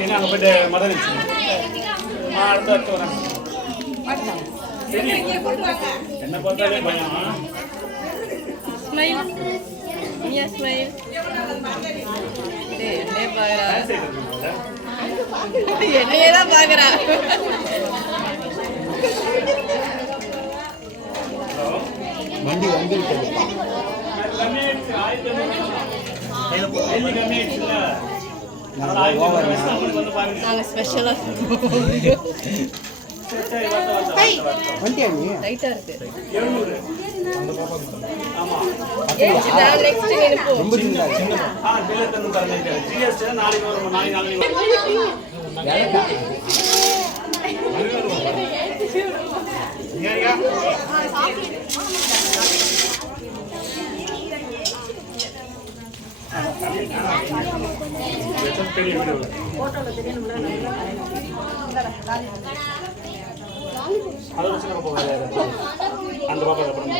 வாங்கிட்டீங்கன்னா அங்கே போய்ட்டு மதம் வச்சுங்க. அடுத்து வரேன். சரி என்ன பார்த்தாலே பயம். ஸ்மைல் மியா ஸ்மைல். என்னையே பாக்குறா, என்னையே தான் பாக்குறா. வண்டி வந்துருக்குது. நாங்க ஸ்பெஷலா வண்டியா நீ ரைட்டா இருக்கு. 700. ஆமா நெக்ஸ்ட் நீ போ. ரொம்ப சின்னதா இருக்கு. பில்ல தந்து தரங்க. ஜிஎஸ்டி நாளைக்கு வரும். நாளைக்கு ஏரியா பெரிய வீடியோ போட்டோல தெரியணும்ல. அத வச்சு நம்ம போகல. அந்த பாப்பா பண்ணுங்க.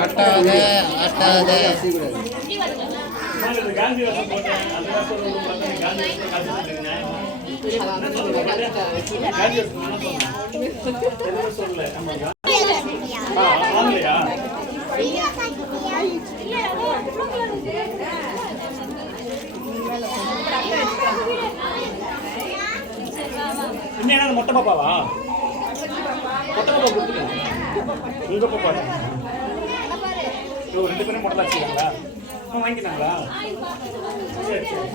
ஆட்டாத ஆட்டாத காந்தி வருஷம் போட்டேன். அதெல்லாம் சொல்லுங்க. காந்தி வருஷம் காசு சொல்லல. ஆமாயா என்ன மொட்டை பாப்பாவா? மொட்டை பாப்பா கொடுத்துருங்க. உங்க பாப்பா 2 பேரும் மொட்டை வச்சுக்கீங்களா? வாங்கிக்கிட்டாங்களா? சரி சரி.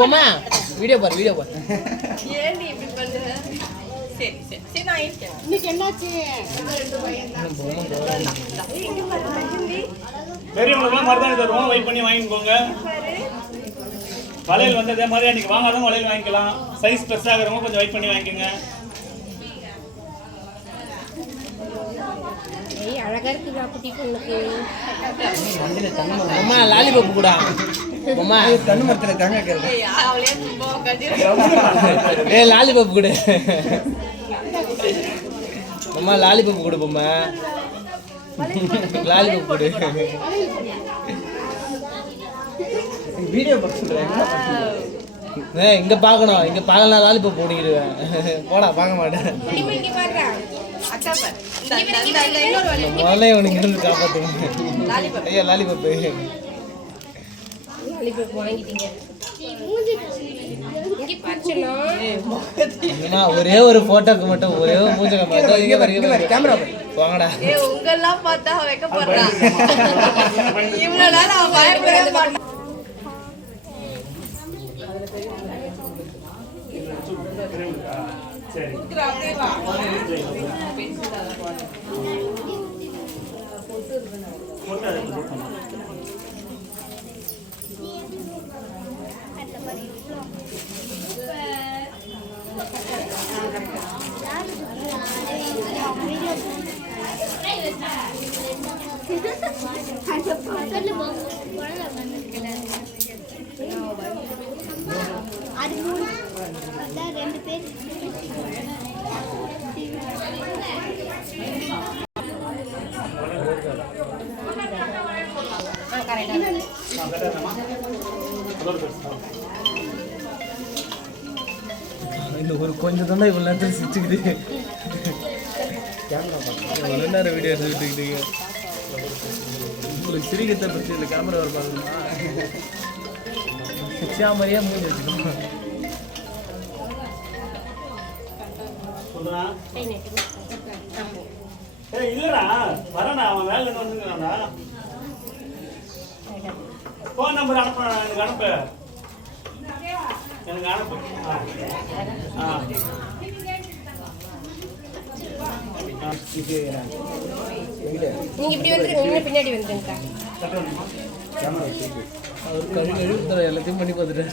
பொம்மா வீடியோ பாரு வீடியோ பாரு. ஏன்டி இப்படி பண்ற? சரி சரி சரி நான் இருக்கேன். இன்னைக்கு என்னாச்சு? பெரியவங்களுக்குலாம் மருதாணி தருவோம். வெயிட் பண்ணி வாங்கிக்கோங்க. வளையல் வந்து அதே மாதிரி அன்றைக்கி வாங்காதவங்க வளையல் வாங்கிக்கலாம். சைஸ் பெருசாகிறவங்க கொஞ்சம் வெயிட் பண்ணி வாங்கிக்கோங்க. அழகா இருக்குதா குட்டி பொண்ணுக்கு? அம்மா லாலிபப் கூட அம்மா கண்ணு மரத்துல தங்க கேளு. ஏய் லாலிபப் கூட அம்மா லாலிபப் கூட பொம்மா லாலிபப் கூட வீடியோ பாக்க சொல்றேன். இங்க பார்க்கணும். இங்க பார்க்கலாம் லாலிபப் போடிடுவேன். போடா பார்க்க மாட்டேன். முதல்ல உனக்கு இருந்து காப்பாத்துங்க. ஐயா லாலிபப் ஒரே ஒரு போட்டோக்கு மட்டும் ஒரே ஒரு மூஞ்ச கேமரா வாங்கடா. உங்கெல்லாம் பார்த்தா வைக்கப்படுறா. இவ்வளவு நாள் அவன் பயப்படவே மாட்டான். சரி ரெண்டு பேர் இந்த ஒரு கொஞ்சம் தானே இவ்வளோ நேரத்தில் சிரிச்சுக்கிட்டு எவ்வளோ நேரம் வீடியோ எடுத்துக்கிட்டீங்க. உங்களுக்கு சிரிக்கத்தை பற்றி இந்த கேமரா வர பார்க்கணுமா? சிரிச்சா மாதிரியே மூஞ்சி வச்சுக்கணும். இல்லடா வரடா. அவன் வேலை வந்துங்கிறான்டா. ஃபோன் நம்பர் அனுப்ப. எனக்கு அனுப்பு. நீங்க இப்படி வந்துருங்க, பின்னாடி வந்துருங்க. அவர் கழுவி எல்லாத்தையும் பண்ணி பார்த்துட்டேன்.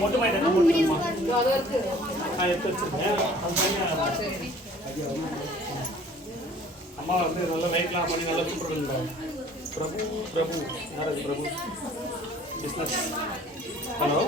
மொட்டு மாட்டேன் என்ன போட்டுருமா எடுத்து வச்சிருக்கேன் அது தனியாக அம்மா வந்து நல்லா வெயிட்லாம் பண்ணி நல்லா சூப்பர் பண்ணுறாங்க பிரபு யார் அது பிரபு பிஸ்னஸ் ஹலோ